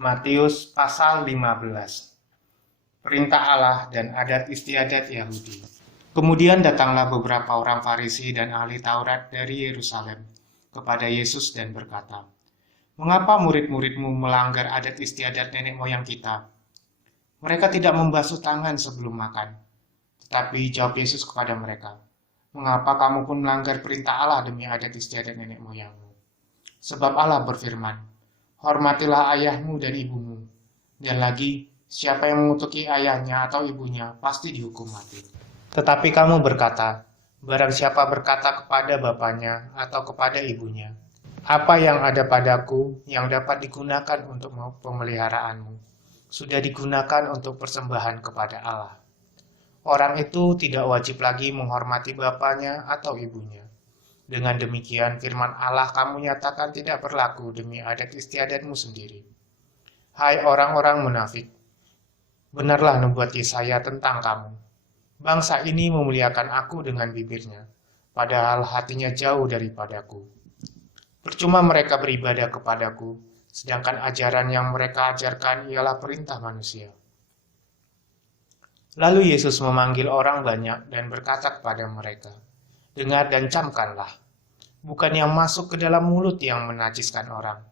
Matius pasal 15. Perintah Allah dan adat istiadat Yahudi. Kemudian datanglah beberapa orang Farisi dan ahli Taurat dari Yerusalem kepada Yesus dan berkata, "Mengapa murid-muridmu melanggar adat istiadat nenek moyang kita? Mereka tidak membasuh tangan sebelum makan." Tetapi jawab Yesus kepada mereka, "Mengapa kamu pun melanggar perintah Allah demi adat istiadat nenek moyangmu? Sebab Allah berfirman, 'Hormatilah ayahmu dan ibumu,' dan lagi, siapa yang mengutuki ayahnya atau ibunya pasti dihukum mati. Tetapi kamu berkata, barang siapa berkata kepada bapaknya atau kepada ibunya, 'Apa yang ada padaku yang dapat digunakan untuk pemeliharaanmu, sudah digunakan untuk persembahan kepada Allah,' orang itu tidak wajib lagi menghormati bapaknya atau ibunya. Dengan demikian firman Allah kamu nyatakan tidak berlaku demi adat istiadatmu sendiri. Hai orang-orang munafik, benarlah nubuat Yesaya tentang kamu. Bangsa ini memuliakan aku dengan bibirnya, padahal hatinya jauh daripadaku. Percuma mereka beribadah kepadaku, sedangkan ajaran yang mereka ajarkan ialah perintah manusia." Lalu Yesus memanggil orang banyak dan berkata kepada mereka, "Dengar dan camkanlah. Bukan yang masuk ke dalam mulut yang menajiskan orang,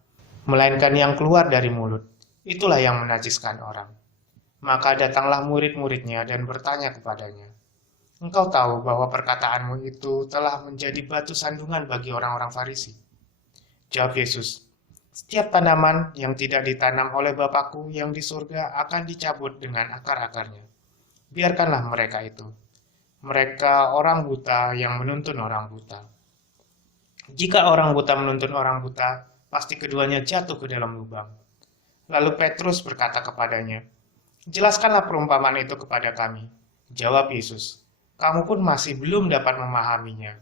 melainkan yang keluar dari mulut. Itulah yang menajiskan orang." Maka datanglah murid-muridnya dan bertanya kepadanya, "Engkau tahu bahwa perkataanmu itu telah menjadi batu sandungan bagi orang-orang Farisi?" Jawab Yesus, "Setiap tanaman yang tidak ditanam oleh Bapakku yang di surga akan dicabut dengan akar-akarnya. Biarkanlah mereka itu. Mereka orang buta yang menuntun orang buta. Jika orang buta menuntun orang buta, pasti keduanya jatuh ke dalam lubang." Lalu Petrus berkata kepadanya, "Jelaskanlah perumpamaan itu kepada kami." Jawab Yesus, "Kamu pun masih belum dapat memahaminya.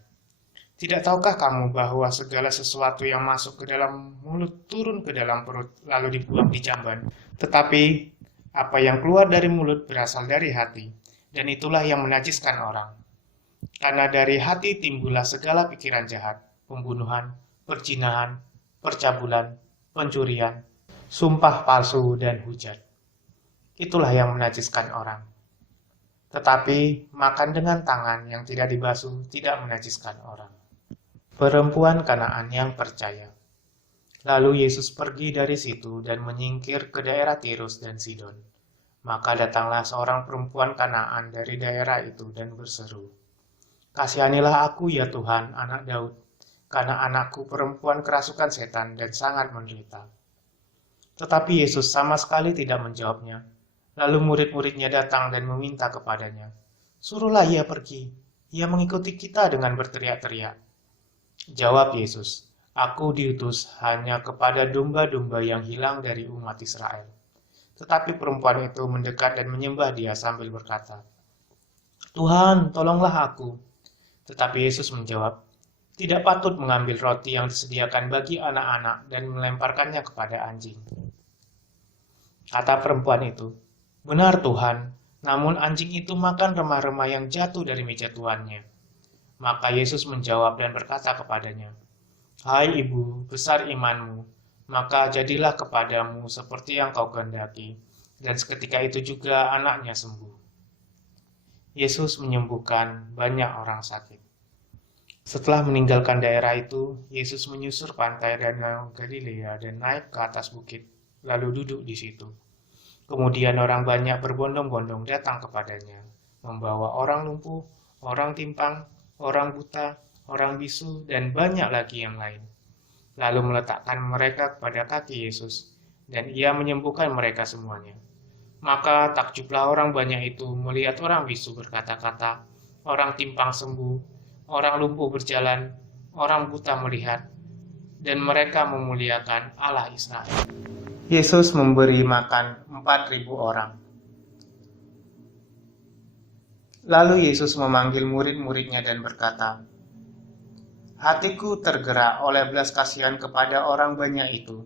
Tidak tahukah kamu bahwa segala sesuatu yang masuk ke dalam mulut turun ke dalam perut lalu dibuang di jamban? Tetapi apa yang keluar dari mulut berasal dari hati, dan itulah yang menajiskan orang. Karena dari hati timbullah segala pikiran jahat, pembunuhan, perzinahan, percabulan, pencurian, sumpah palsu, dan hujat. Itulah yang menajiskan orang. Tetapi makan dengan tangan yang tidak dibasuh tidak menajiskan orang." Perempuan Kanaan yang percaya. Lalu Yesus pergi dari situ dan menyingkir ke daerah Tirus dan Sidon. Maka datanglah seorang perempuan Kanaan dari daerah itu dan berseru, "Kasihanilah aku ya Tuhan, anak Daud, karena anakku perempuan kerasukan setan dan sangat menderita." Tetapi Yesus sama sekali tidak menjawabnya. Lalu murid-muridnya datang dan meminta kepadanya, "Suruhlah ia pergi, ia mengikuti kita dengan berteriak-teriak." Jawab Yesus, "Aku diutus hanya kepada domba-domba yang hilang dari umat Israel." Tetapi perempuan itu mendekat dan menyembah dia sambil berkata, "Tuhan, tolonglah aku." Tetapi Yesus menjawab, "Tidak patut mengambil roti yang disediakan bagi anak-anak dan melemparkannya kepada anjing." Kata perempuan itu, "Benar Tuhan, namun anjing itu makan remah-remah yang jatuh dari meja tuannya." Maka Yesus menjawab dan berkata kepadanya, "Hai ibu, besar imanmu, maka jadilah kepadamu seperti yang kau kehendaki." Dan seketika itu juga anaknya sembuh. Yesus menyembuhkan banyak orang sakit. Setelah meninggalkan daerah itu, Yesus menyusur pantai Danau Galilea dan naik ke atas bukit, lalu duduk di situ. Kemudian orang banyak berbondong-bondong datang kepadanya, membawa orang lumpuh, orang timpang, orang buta, orang bisu, dan banyak lagi yang lain. Lalu meletakkan mereka kepada kaki Yesus, dan ia menyembuhkan mereka semuanya. Maka takjublah orang banyak itu melihat orang bisu berkata-kata, orang timpang sembuh, orang lumpuh berjalan, orang buta melihat, dan mereka memuliakan Allah Israel. Yesus memberi makan 4.000 orang. Lalu Yesus memanggil murid-muridnya dan berkata, "Hatiku tergerak oleh belas kasihan kepada orang banyak itu.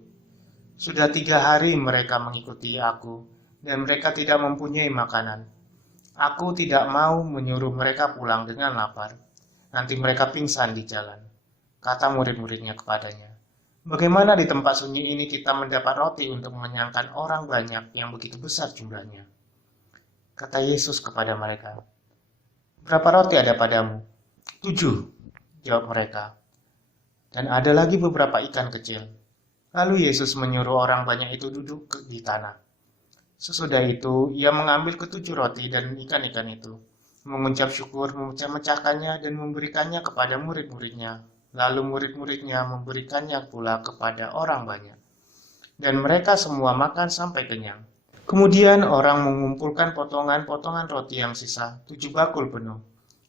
Sudah 3 hari mereka mengikuti aku, dan mereka tidak mempunyai makanan. Aku tidak mau menyuruh mereka pulang dengan lapar. Nanti mereka pingsan di jalan." Kata murid-muridnya kepadanya, Bagaimana di tempat sunyi ini kita mendapat roti untuk mengenyangkan orang banyak yang begitu besar jumlahnya? Kata Yesus kepada mereka, "Berapa roti ada padamu?" "7," jawab mereka. "Dan ada lagi beberapa ikan kecil." Lalu Yesus menyuruh orang banyak itu duduk di tanah. Sesudah itu, ia mengambil ketujuh roti dan ikan-ikan itu, mengucap syukur, memecah-mecahkannya dan memberikannya kepada murid-muridnya. Lalu murid-muridnya memberikannya pula kepada orang banyak. Dan mereka semua makan sampai kenyang. Kemudian orang mengumpulkan potongan-potongan roti yang sisa, 7 bakul penuh.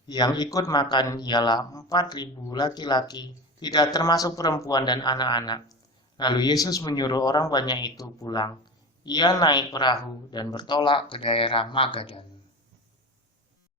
Yang ikut makan ialah 4.000 laki-laki, tidak termasuk perempuan dan anak-anak. Lalu Yesus menyuruh orang banyak itu pulang. Ia naik perahu dan bertolak ke daerah Magadan.